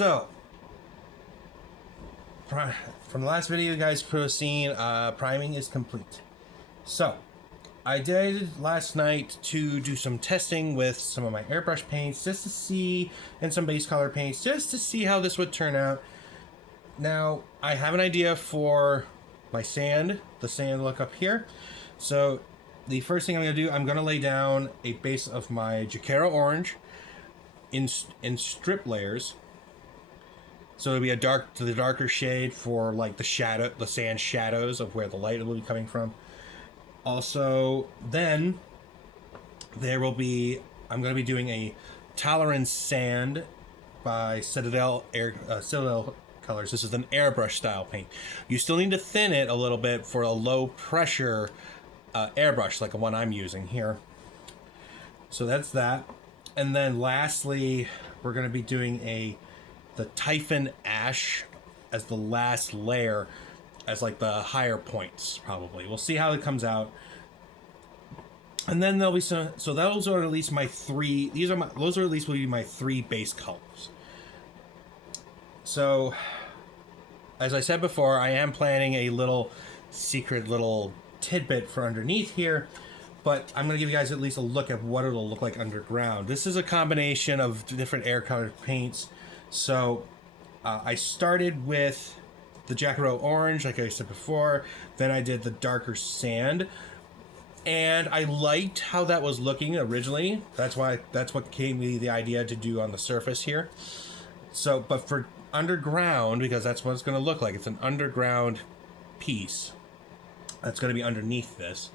So, from the last video you guys could have seen, priming is complete. So, I did last night to do some testing with some of my airbrush paints just to see, and some base color paints just to see how this would turn out. Now, I have an idea for my sand, the sand look up here. So, the first thing I'm going to do, I'm going to lay down a base of my Jacaro orange in strip layers. So it'll be the darker shade for like the sand shadows of where the light will be coming from. Also, then there will be, I'm going to be doing a tolerance sand by Citadel Colors. This is an airbrush style paint. You still need to thin it a little bit for a low pressure airbrush like the one I'm using here. So that's that. And then lastly, we're going to be doing the Typhon Ash as the last layer, as like the higher points probably. We'll see how it comes out. And then there'll be some, so those are at least my three, those are at least will be my three base colors. So, as I said before, I am planning a little secret little tidbit for underneath here, but I'm going to give you guys at least a look at what it'll look like underground. This is a combination of different air colored paints. So I started with the Jacaro orange, like I said before. Then I did the darker sand, and I liked how that was looking originally. That's what gave me the idea to do on the surface here. So, but for underground, because that's what it's going to look like. It's an underground piece that's going to be underneath this.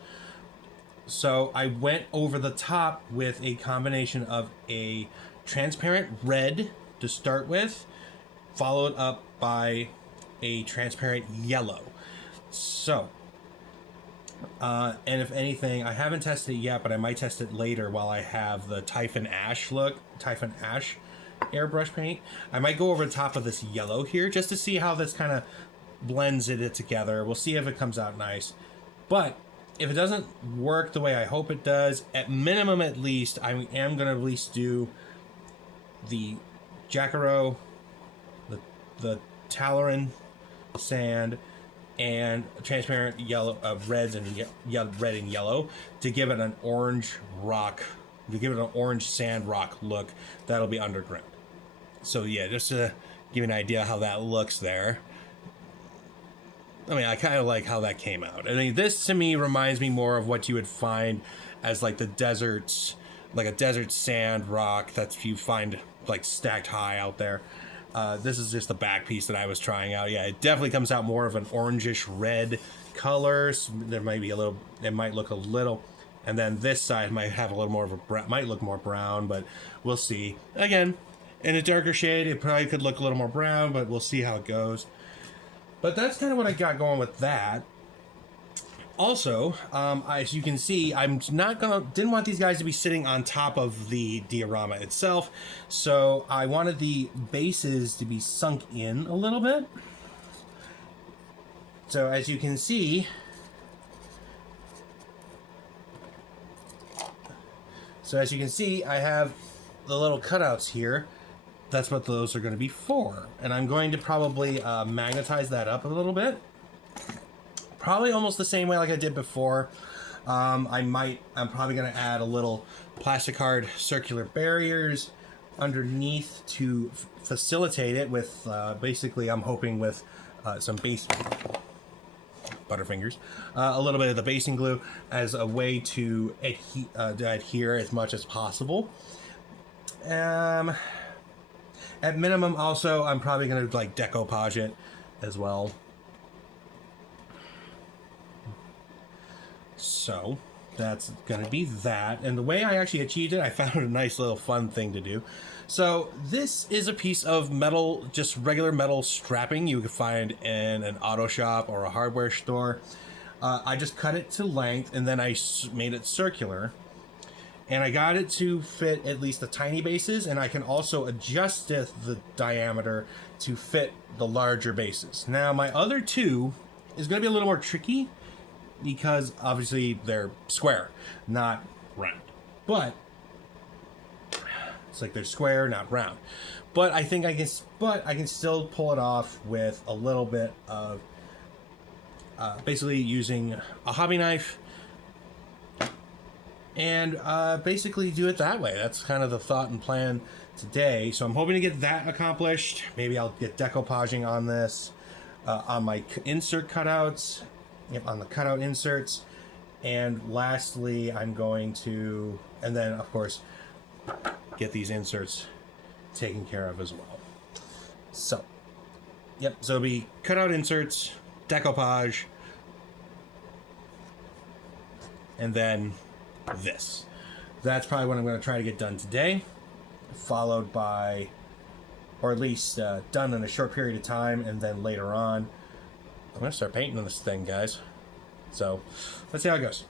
So I went over the top with a combination of a transparent red to start with, followed up by a transparent yellow. So, and if anything, I haven't tested it yet, but I might test it later while I have the Typhon Ash airbrush paint. I might go over the top of this yellow here just to see how this kind of blends it together. We'll see if it comes out nice. But if it doesn't work the way I hope it does, at minimum at least, I am going to at least do the Jacaro, the Talaran sand, and transparent yellow red and yellow to give it an orange rock, to give it an orange sand rock look that'll be underground. So yeah, just to give you an idea how that looks there. I mean, I kind of like how that came out. I mean, this to me reminds me more of what you would find as like the deserts, like a desert sand rock that you find like stacked high out there. This is just the back piece that I was trying out. Yeah, it definitely comes out more of an orangish red color. So there might be a little, it might look a little, and then this side might have a little more of a might look more brown, but we'll see. Again, in a darker shade, it probably could look a little more brown, but we'll see how it goes. But that's kind of what I got going with that. Also, as you can see, didn't want these guys to be sitting on top of the diorama itself, so I wanted the bases to be sunk in a little bit. So as you can see, I have the little cutouts here. That's what those are going to be for. And I'm going to probably magnetize that up a little bit. Probably almost the same way like I did before. I'm probably going to add a little plastic hard circular barriers underneath to facilitate it with, basically I'm hoping with some base Butterfingers, a little bit of the basing glue as a way to adhere as much as possible. At minimum, also, I'm probably going to like decoupage it as well. So that's going to be that. And the way I actually achieved it, I found a nice little fun thing to do. So this is a piece of metal, just regular metal strapping you could find in an auto shop or a hardware store. I just cut it to length and then I made it circular. And I got it to fit at least the tiny bases, and I can also adjust the diameter to fit the larger bases. Now, my other two is going to be a little more tricky because obviously they're square, not round. But it's like they're square, not round. but I think I can still pull it off with a little bit of basically using a hobby knife and basically do it that way. That's kind of the thought and plan today. So I'm hoping to get that accomplished. Maybe I'll get decoupaging on this, on my insert cutouts, on the cutout inserts. And lastly, I'm going to, and then of course, get these inserts taken care of as well. So, yep, so it'll be cutout inserts, decoupage, and then this. That's probably what I'm going to try to get done today, followed by, or at least done in a short period of time, and then later on, I'm going to start painting on this thing, guys. So, let's see how it goes.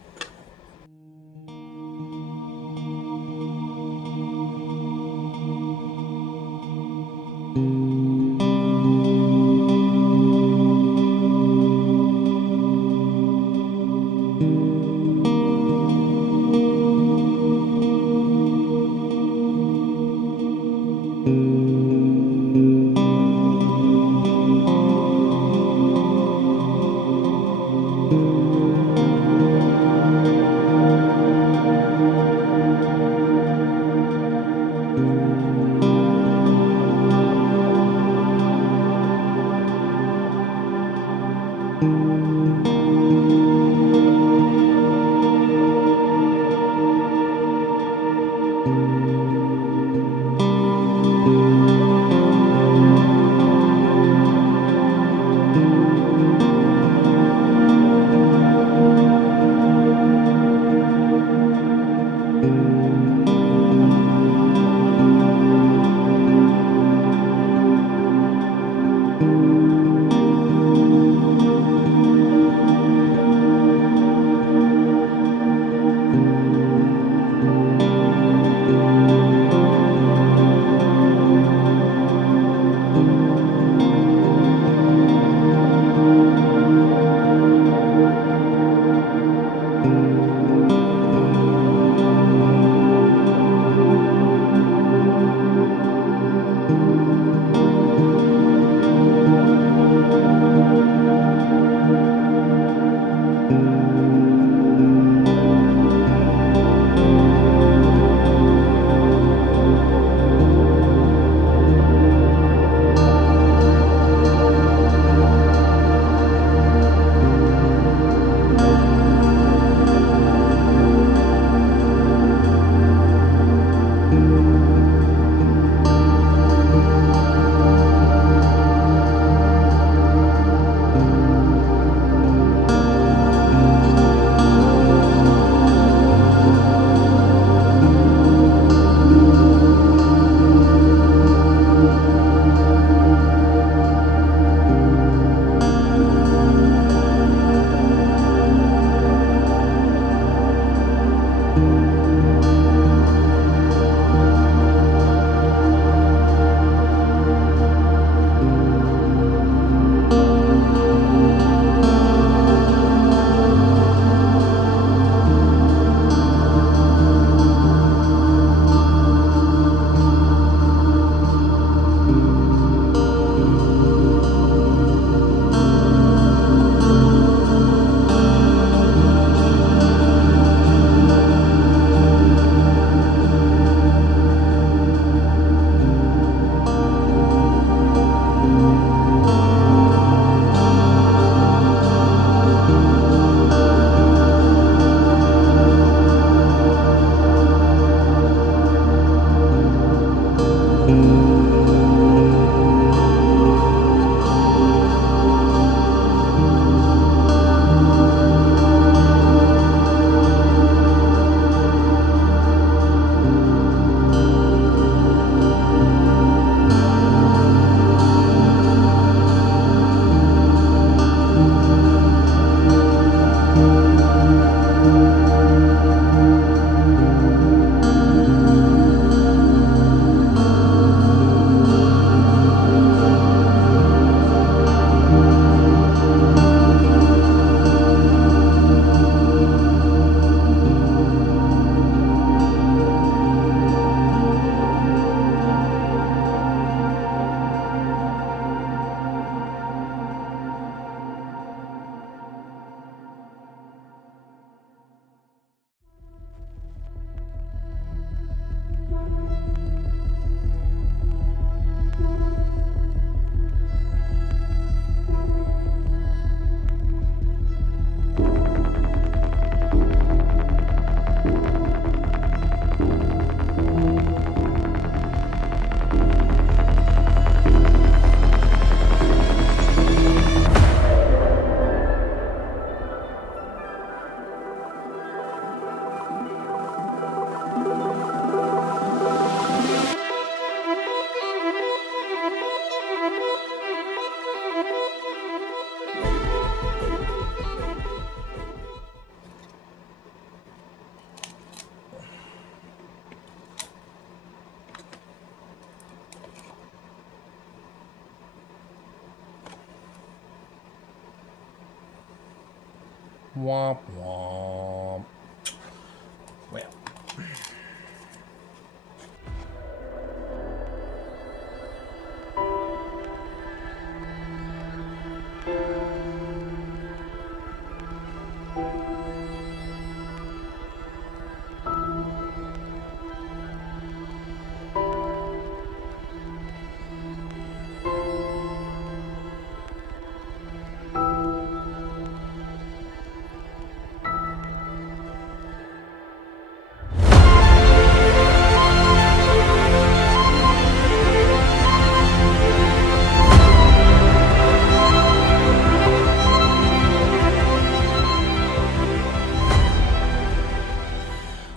Womp womp. Well.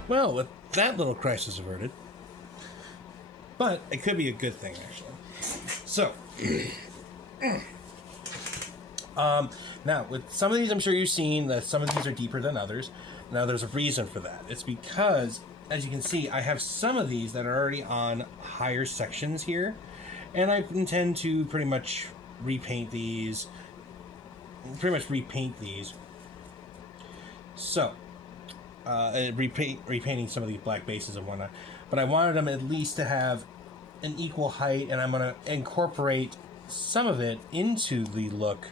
Well, with that little crisis averted, but it could be a good thing, actually. So, now, with some of these, I'm sure you've seen that some of these are deeper than others. Now, there's a reason for that. It's because, as you can see, I have some of these that are already on higher sections here, and I intend to pretty much repaint these. So, repainting some of these black bases and whatnot. But I wanted them at least to have an equal height, and I'm going to incorporate some of it into the look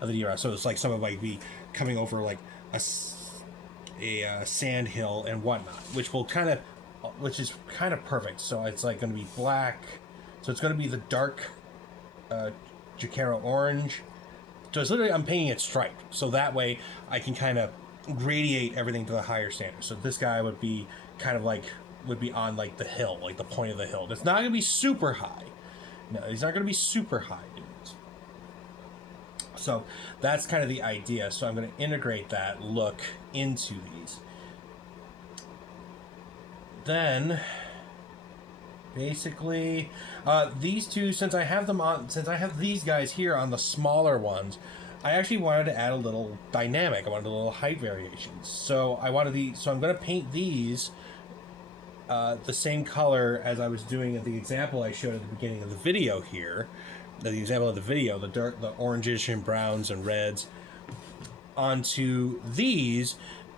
of the diorama. So it's like some of it might be coming over like a sand hill and whatnot, which is kind of perfect. So it's like going to be black. So it's going to be the dark Jacaro orange. So it's literally, I'm painting it striped. So that way I can kind of radiate everything to the higher standard. So this guy would be kind of like, would be on like the hill, like the point of the hill. It's not going to be super high. No, he's not going to be super high, dudes. So that's kind of the idea. So I'm going to integrate that look into these. Then basically these two, since I have these guys here on the smaller ones, I actually wanted to add a little dynamic. I wanted a little height variations. So I'm going to paint these the same color as I was doing at the example I showed at the beginning of the video here. The example of the video, the orangish and browns and reds, onto these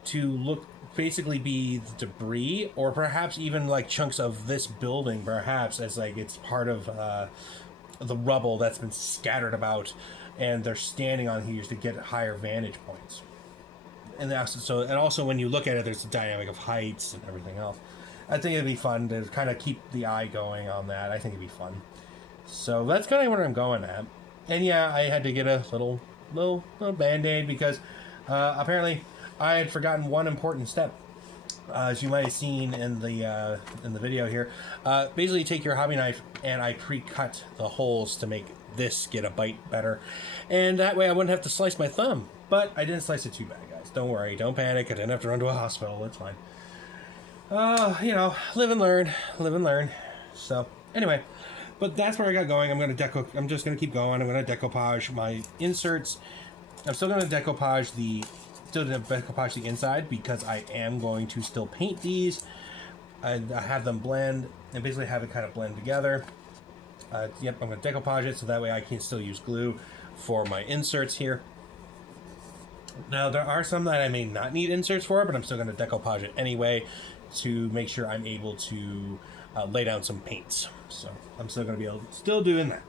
to look, basically be the debris, or perhaps even like chunks of this building, perhaps as like it's part of the rubble that's been scattered about, and they're standing on here to get higher vantage points. And also when you look at it, there's a dynamic of heights and everything else. I think it'd be fun to kind of keep the eye going on that. I think it'd be fun. So that's kind of where I'm going at. And yeah, I had to get a little band-aid because apparently I had forgotten one important step. As you might have seen in the video here, basically take your hobby knife and I pre-cut the holes to make this get a bite better, and that way I wouldn't have to slice my thumb. But I didn't slice it too bad, guys. Don't worry, don't panic. I didn't have to run to a hospital. It's fine. Live and learn. So anyway, but that's where I got going. I'm just gonna keep going. I'm gonna decoupage my inserts. I'm still gonna decoupage the inside because I am going to still paint these. I have them blend and basically have it kind of blend together. Yep, I'm going to decoupage it so that way I can still use glue for my inserts here. Now, there are some that I may not need inserts for, but I'm still going to decoupage it anyway to make sure I'm able to lay down some paints. So I'm still going to be still doing that.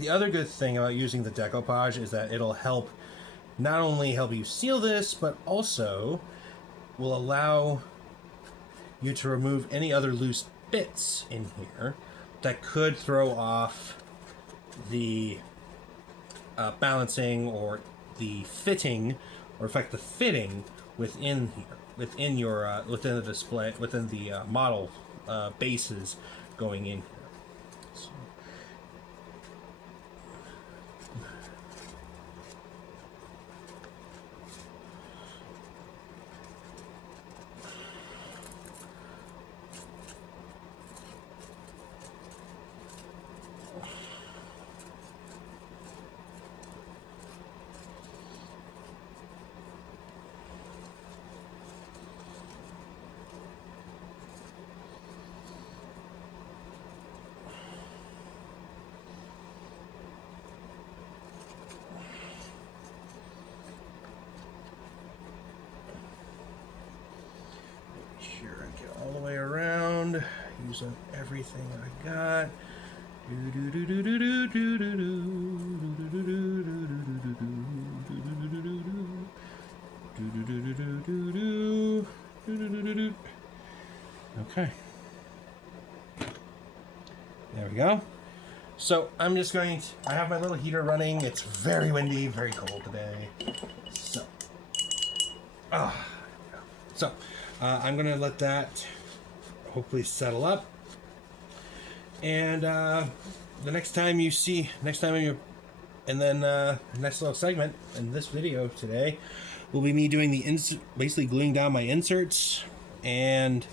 The other good thing about using the decoupage is that it'll help not only help you seal this, but also will allow you to remove any other loose bits in here that could throw off the balancing or the fitting, or affect the fitting within here, within your within the display, within the model bases going in here. So. All the way around, using everything I got. Okay. There we go. So I'm just going to, I have my little heater running. It's very windy, very cold today. So, I'm going to let that hopefully settle up. And the next time you see, next little segment in this video today will be me doing the basically gluing down my inserts and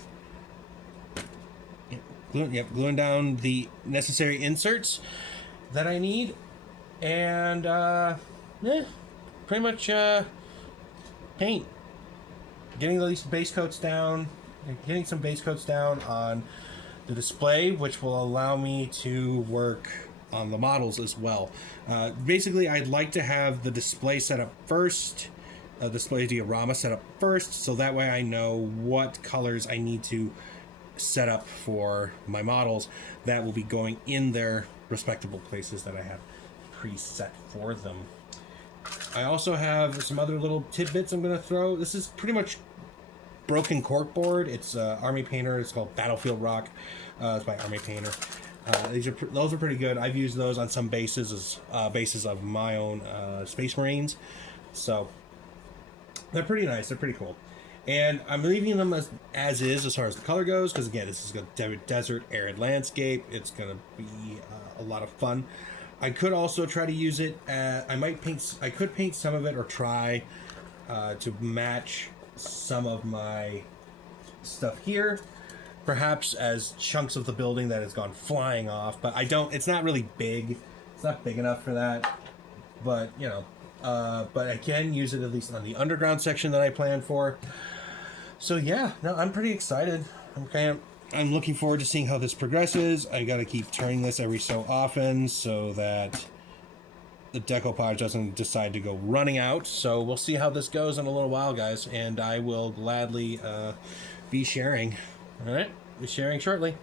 gluing down the necessary inserts that I need, and pretty much paint. Getting these base coats down, getting some base coats down on the display, which will allow me to work on the models as well. Basically, I'd like to have the display set up first, display diorama set up first, so that way I know what colors I need to set up for my models that will be going in their respectable places that I have preset for them. I also have some other little tidbits I'm going to throw. This is pretty much broken corkboard. It's Army Painter. It's called Battlefield Rock. It's by Army Painter. Those are pretty good. I've used those on some bases as bases of my own Space Marines. So they're pretty nice. They're pretty cool. And I'm leaving them as is as far as the color goes, because again, this is a desert, arid landscape. It's going to be a lot of fun. I could also try to use it. I could paint some of it, or try to match some of my stuff here, perhaps as chunks of the building that has gone flying off. But I don't. It's not really big. It's not big enough for that. But you know, but I can use it at least on the underground section that I planned for. So yeah, no, I'm pretty excited. I'm looking forward to seeing how this progresses. I got to keep turning this every so often so that the decoupage doesn't decide to go running out. So we'll see how this goes in a little while, guys, and I will gladly be sharing. All right, be sharing shortly.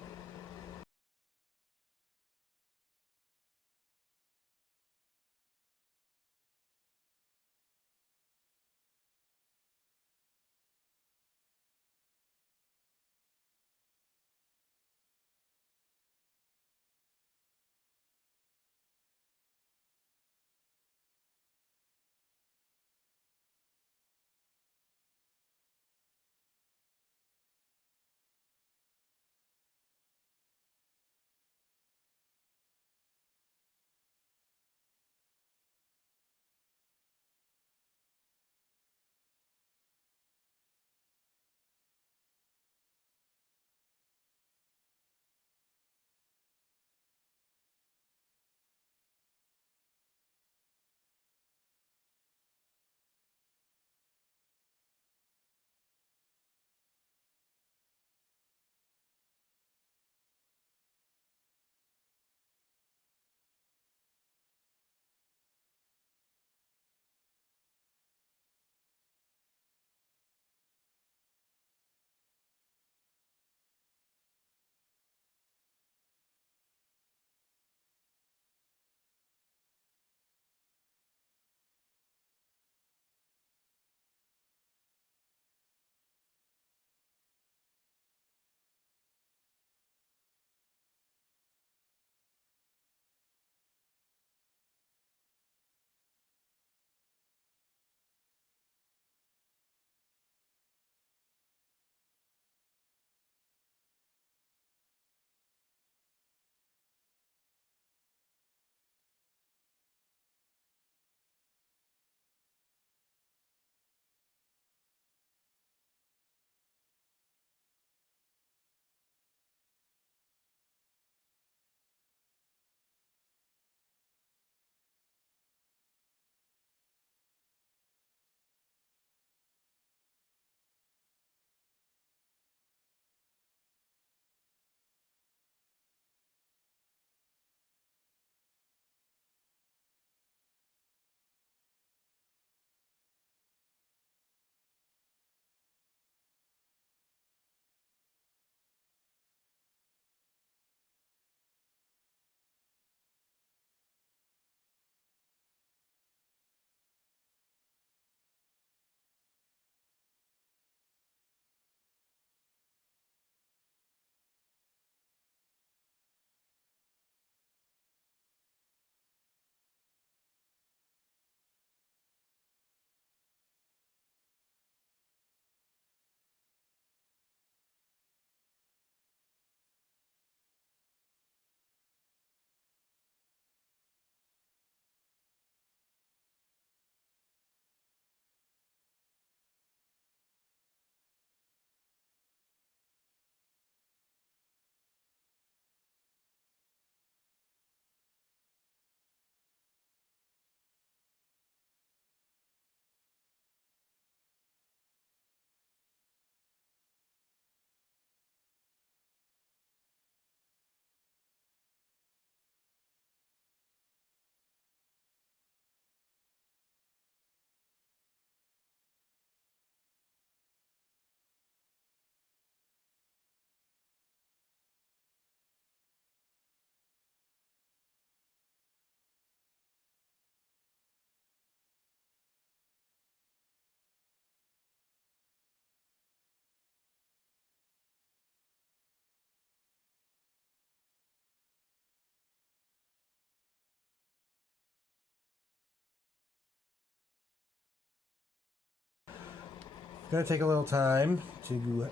gonna take a little time to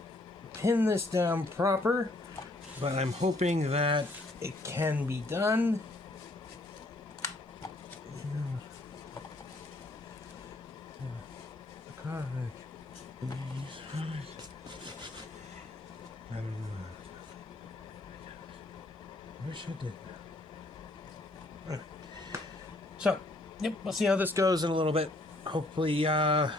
pin this down proper, but I'm hoping that it can be done. Where should it? So, yep, we'll see how this goes in a little bit. Hopefully, there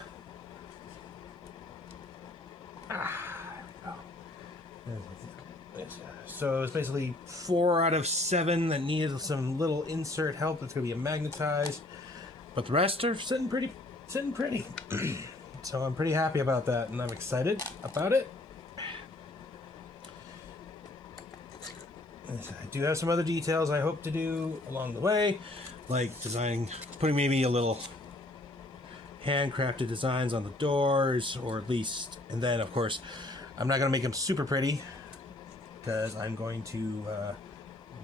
we go. So it's basically 4 out of 7 that needed some little insert help. That's gonna be a magnetized, but the rest are sitting pretty. So I'm pretty happy about that, and I'm excited about it. I do have some other details I hope to do along the way, like putting maybe a little handcrafted designs on the doors, or at least, and then of course, I'm not gonna make them super pretty because I'm going to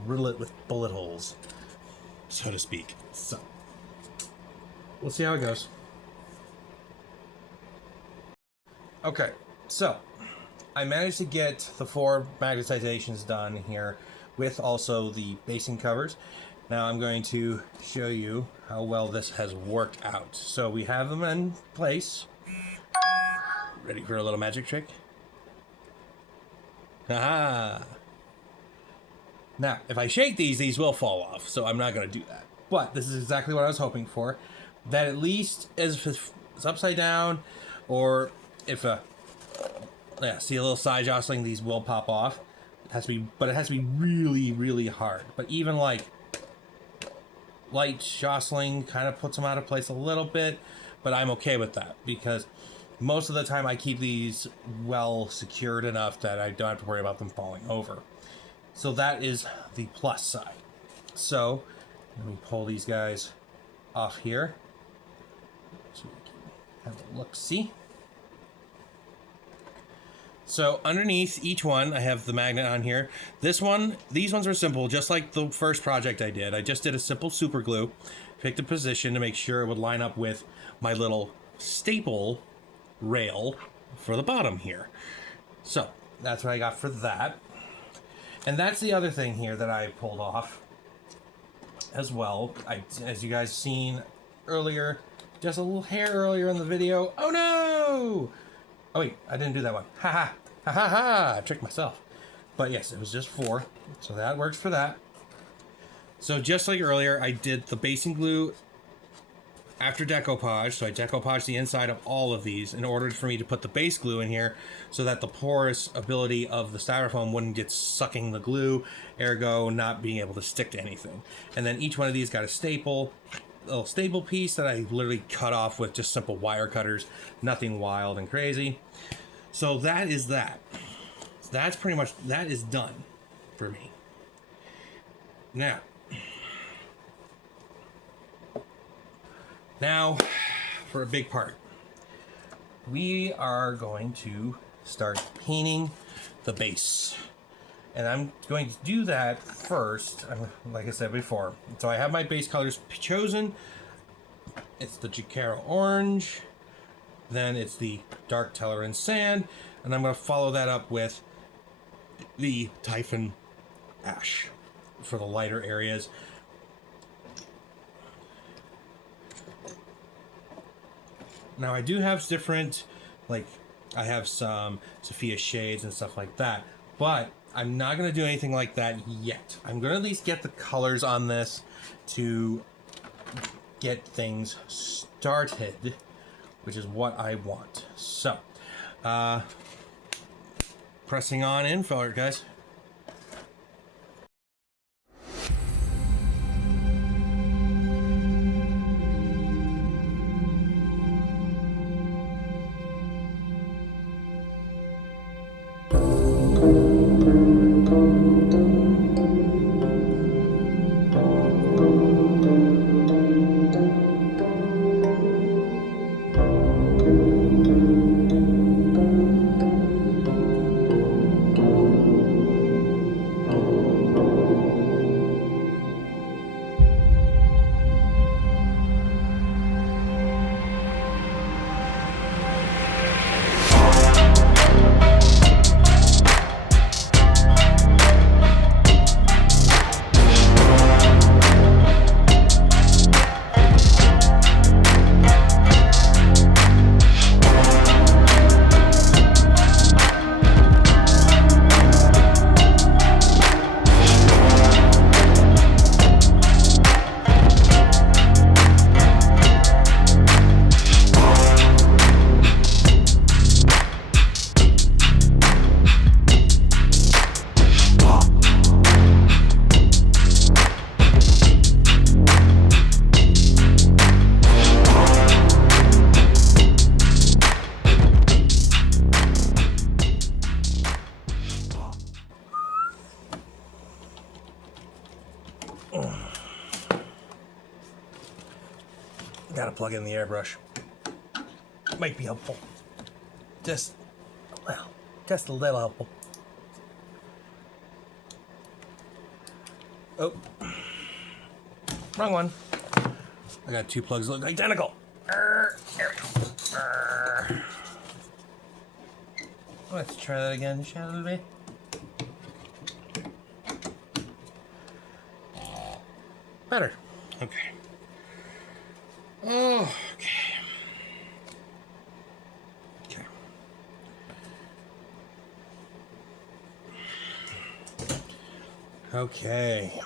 riddle it with bullet holes, so to speak. So we'll see how it goes. Okay, so I managed to get the 4 magnetizations done here with also the basing covers. Now I'm going to show you how well this has worked out. So we have them in place. Ready for a little magic trick? Aha! Now, if I shake these will fall off, so I'm not going to do that. But this is exactly what I was hoping for. That at least if it's upside down, or if see a little side jostling, these will pop off. It has to be, but it has to be really, really hard. But even like light jostling kind of puts them out of place a little bit, but I'm okay with that because most of the time I keep these well secured enough that I don't have to worry about them falling over. So that is the plus side. So let me pull these guys off here so we can have a look-see. So underneath each one, I have the magnet on here. These ones are simple, just like the first project I did. I just did a simple super glue, picked a position to make sure it would line up with my little staple rail for the bottom here. So that's what I got for that. And that's the other thing here that I pulled off as well. As you guys seen earlier, just a little hair earlier in the video. Oh no! Oh wait, I didn't do that one. Ha ha! Ha ha ha! I tricked myself. But yes, it was just 4. So that works for that. So just like earlier, I did the basing glue after decoupage. So I decoupaged the inside of all of these in order for me to put the base glue in here so that the porous ability of the styrofoam wouldn't get sucking the glue, ergo not being able to stick to anything. And then each one of these got a little staple piece that I literally cut off with just simple wire cutters, nothing wild and crazy. So that is that. That's pretty much, that is done for me. Now for a big part. We are going to start painting the base. And I'm going to do that first, like I said before. So I have my base colors chosen. It's the Jacaro Orange, then it's the Dark Telleran Sand, and I'm going to follow that up with the Typhon Ash for the lighter areas. Now I do have different, like I have some Sophia shades and stuff like that, but I'm not going to do anything like that yet. I'm going to at least get the colors on this to get things started, which is what I want. So, pressing on in forward, guys. Gotta plug in the airbrush. Might be helpful. Just a little helpful. Oh, wrong one. I got two plugs that look identical. There we go. Let's try that again, shall we? Better. Okay. Oh, okay. Okay. Okay.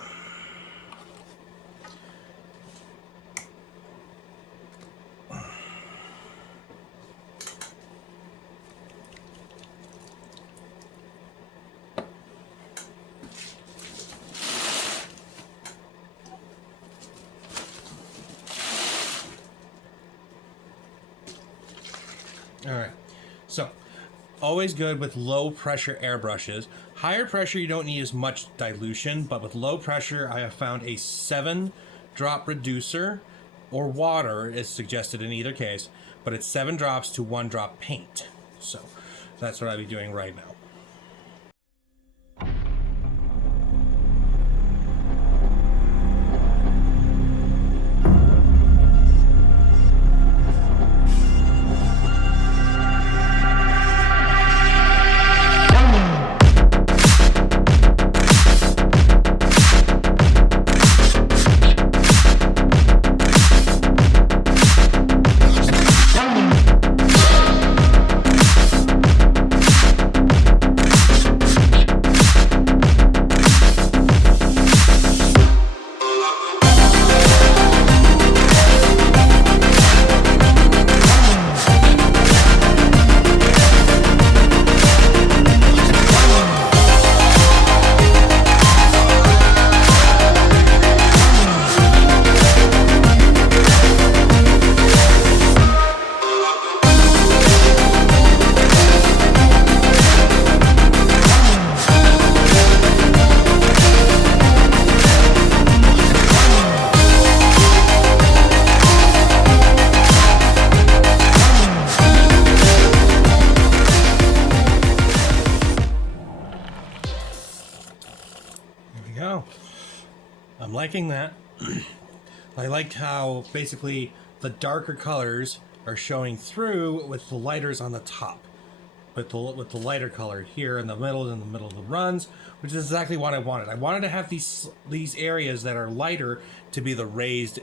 All right, so always good with low pressure airbrushes. Higher pressure, you don't need as much dilution, but with low pressure, I have found a 7-drop reducer, or water is suggested in either case, but it's 7 drops to 1 drop paint. So that's what I'll be doing right now. I'm liking that. I liked how basically the darker colors are showing through with the lighters on the top. With the lighter color here in the middle of the runs, which is exactly what I wanted. I wanted to have these areas that are lighter to be the raised,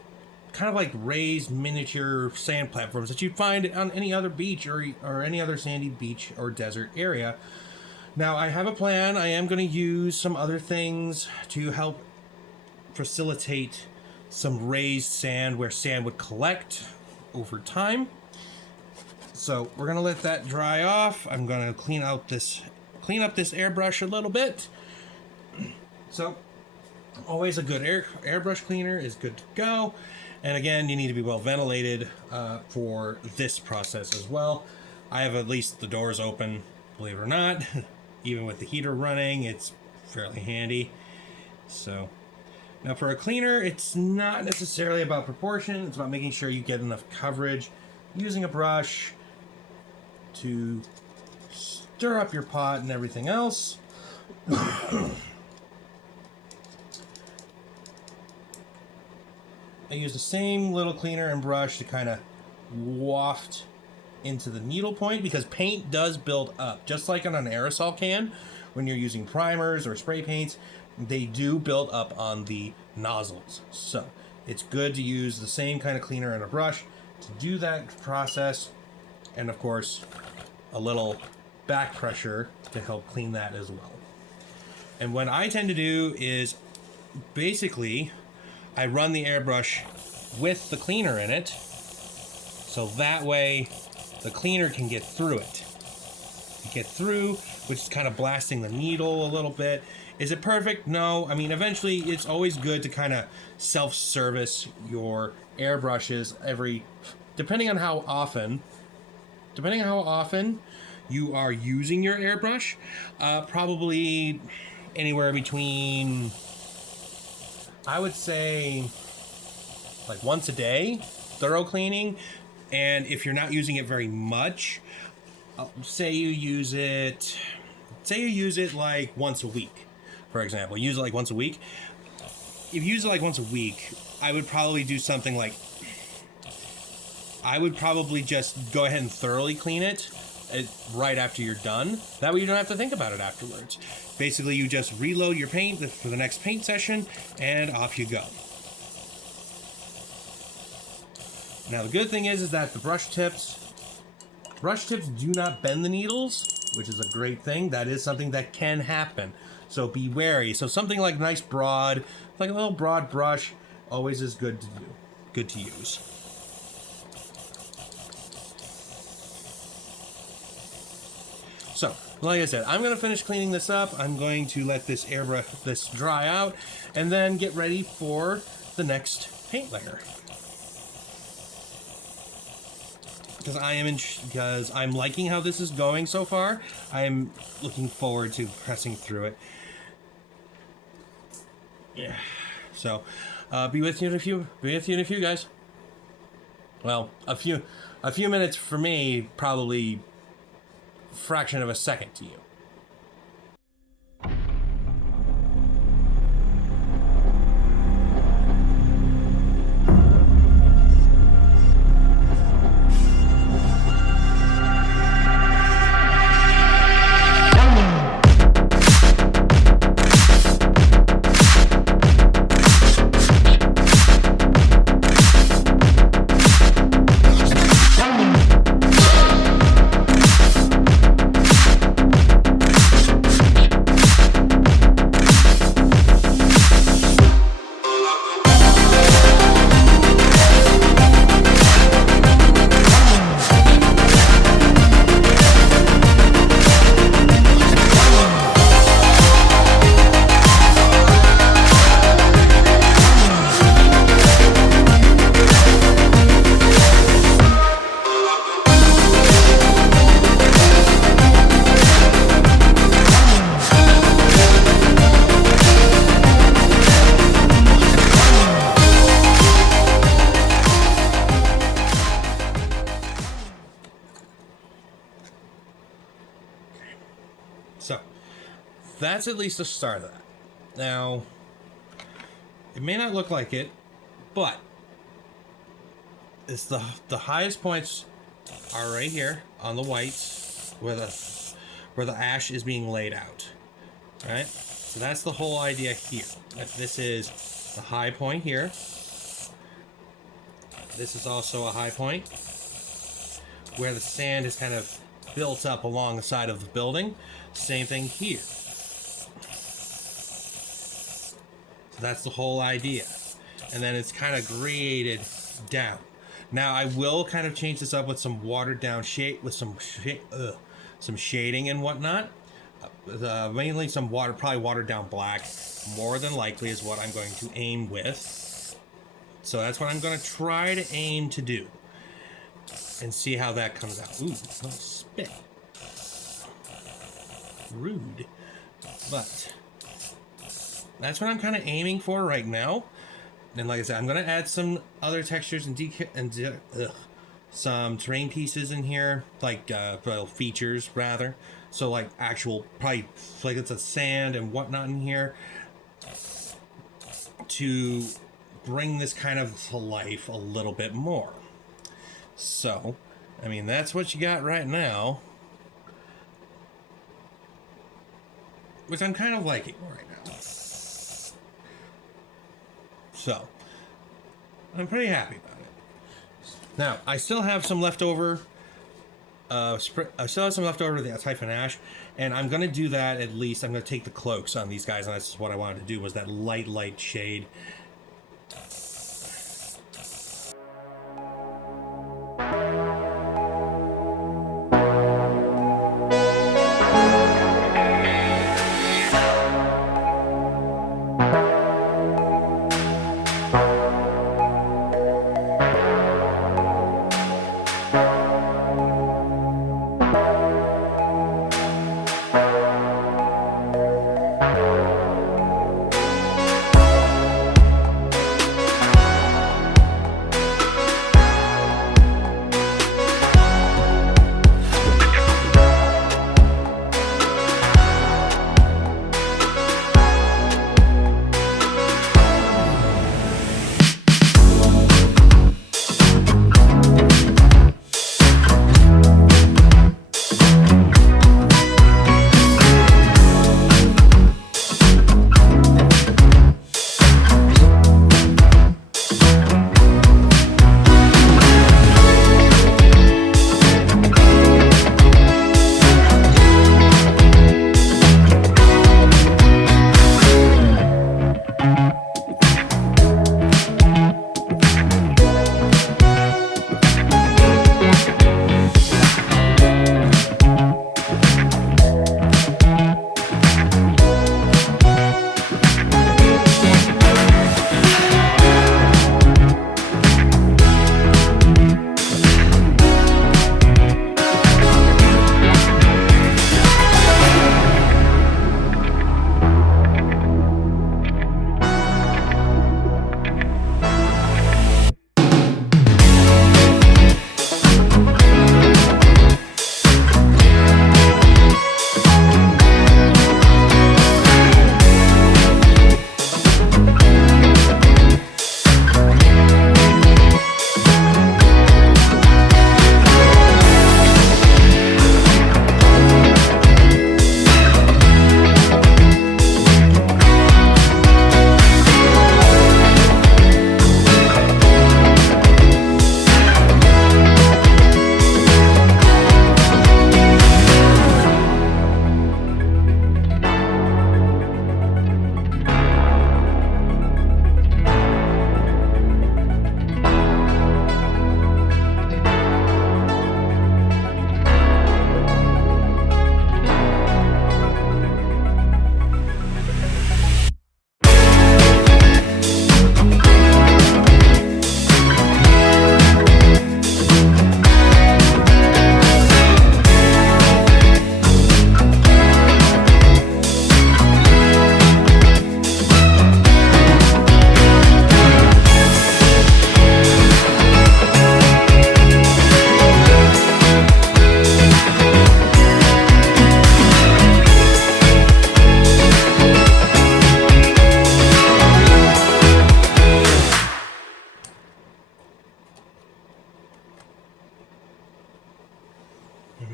kind of like raised miniature sand platforms that you'd find on any other beach or any other sandy beach or desert area. Now I have a plan. I am going to use some other things to help facilitate some raised sand where sand would collect over time. So we're gonna let that dry off. I'm gonna clean up this airbrush a little bit. So always a good airbrush cleaner is good to go. And again, you need to be well ventilated for this process as well. I have at least the doors open, believe it or not. Even with the heater running, it's fairly handy. So now for a cleaner, it's not necessarily about proportion. It's about making sure you get enough coverage. Using a brush to stir up your pot and everything else. I use the same little cleaner and brush to kind of waft into the needle point, because paint does build up. Just like on an aerosol can, when you're using primers or spray paints, they do build up on the nozzles. So it's good to use the same kind of cleaner and a brush to do that process. And of course, a little back pressure to help clean that as well. And what I tend to do is basically I run the airbrush with the cleaner in it, so that way the cleaner can get through it. Get through, which is kind of blasting the needle a little bit. Is it perfect? No. I mean, eventually it's always good to kind of self-service your airbrushes depending on how often you are using your airbrush. Probably anywhere between I would say like once a day, thorough cleaning. And if you're not using it very much, say you use it like once a week, for example. Use it like once a week. If you use it like once a week, I would probably do something like, I would probably just go ahead and thoroughly clean it right after you're done. That way you don't have to think about it afterwards. Basically, you just reload your paint for the next paint session, and off you go. Now, the good thing is that the brush tips do not bend the needles, which is a great thing. That is something that can happen. So be wary. So something like nice broad, like a little broad brush, always is good to do, good to use. So, like I said, I'm going to finish cleaning this up. I'm going to let this this dry out, and then get ready for the next paint layer. Because I'm liking how this is going so far. I'm looking forward to pressing through it. Yeah. So, be with you in a few. Be with you in a few, guys. Well, a few minutes for me, probably fraction of a second to you. So, that's at least the start of that. Now, it may not look like it, but it's the highest points are right here on the whites where the ash is being laid out. All right? So that's the whole idea here. This is the high point here. This is also a high point where the sand is kind of built up along the side of the building. Same thing here. So that's the whole idea. And then it's kind of graded down. Now I will kind of change this up with some watered down shade, with some shading and whatnot. Mainly some probably watered down black, more than likely is what I'm going to aim with. So that's what I'm going to try to aim to do. And see how that comes out. Ooh, no spit. Rude. But that's what I'm kind of aiming for right now. And like I said, I'm going to add some other textures and some terrain pieces in here, like features rather. So like actual, probably like it's a sand and whatnot in here to bring this kind of to life a little bit more. So, I mean, that's what you got right now, which I'm kind of liking right now. So, I'm pretty happy about it. Now, I still have some leftover. I still have some leftover of the Typhon Ash, and I'm gonna do that at least. I'm gonna take the cloaks on these guys, and that's what I wanted to do, was that light shade.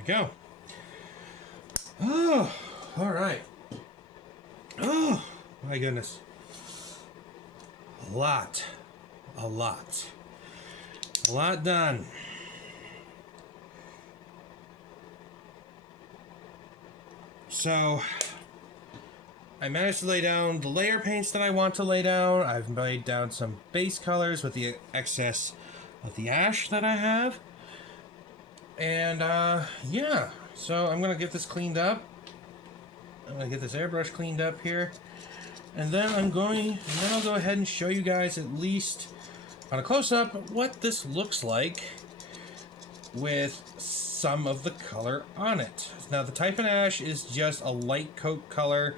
go. Oh, all right. Oh, my goodness. A lot done. So I managed to lay down the layer paints that I want to lay down. I've laid down some base colors with the excess of the ash that I have. And yeah, so I'm gonna get this cleaned up. I'm gonna get this airbrush cleaned up here. And then I'll go ahead and show you guys at least on a close-up what this looks like with some of the color on it. Now the Typhon Ash is just a light coat color.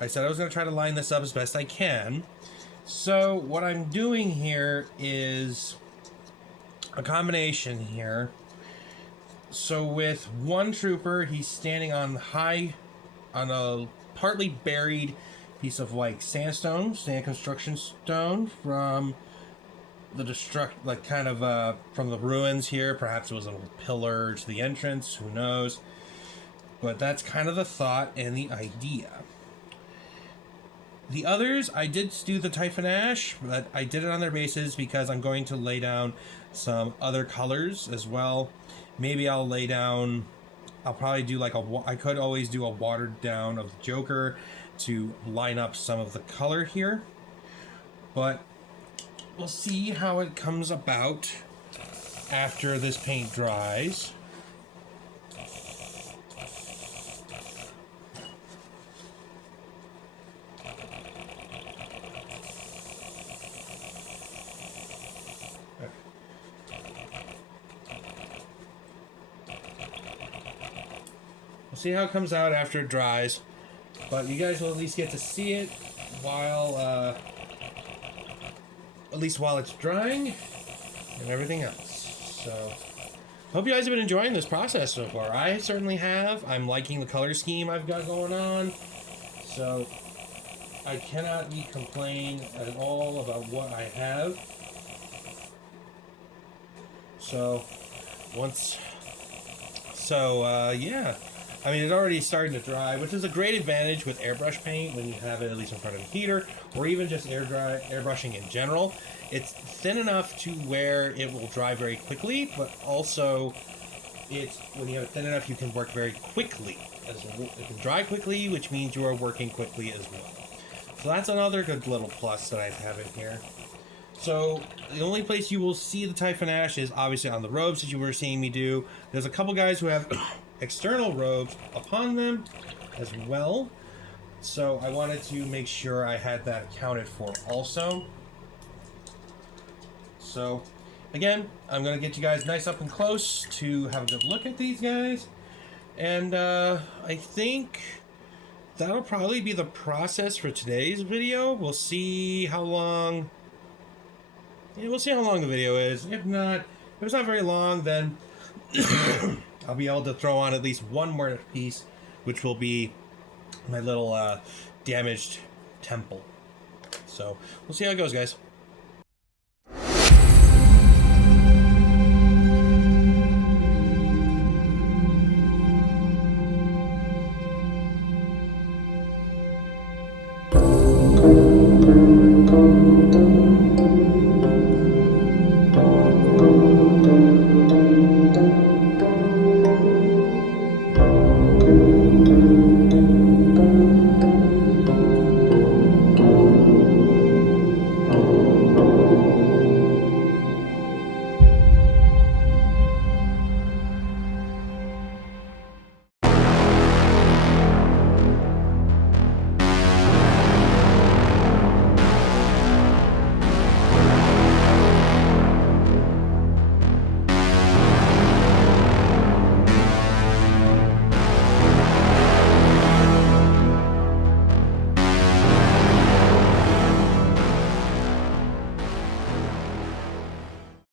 I said I was going to try to line this up as best I can. So what I'm doing here is a combination here. So with one trooper, he's standing on a partly buried piece of like sand construction stone from the from the ruins here. Perhaps it was a little pillar to the entrance, who knows. But that's kind of the thought and the idea. The others, I did do the Typhon Ash, but I did it on their bases because I'm going to lay down some other colors as well. Maybe I'll probably do I could always do a watered down of the Joker to line up some of the color here. But we'll see how it comes about after this paint dries. We'll see how it comes out after it dries, but you guys will at least get to see it while it's drying and everything else. So hope you guys have been enjoying this process so far. I certainly have. I'm liking the color scheme I've got going on, so I cannot complain at all about what I have. Yeah. I mean, it's already starting to dry, which is a great advantage with airbrush paint when you have it at least in front of a heater, or even just airbrushing in general. It's thin enough to where it will dry very quickly, but also when you have it thin enough, you can work very quickly. It can dry quickly, which means you are working quickly as well. So that's another good little plus that I have in here. So the only place you will see the Typhon Ash is obviously on the robes that you were seeing me do. There's a couple guys who have external robes upon them as well. So I wanted to make sure I had that accounted for also. So again, I'm going to get you guys nice up and close to have a good look at these guys. And I think that'll probably be the process for today's video. We'll see how long... Yeah, we'll see how long the video is. If it's not very long, then I'll be able to throw on at least one more piece, which will be my little damaged temple. So we'll see how it goes, guys.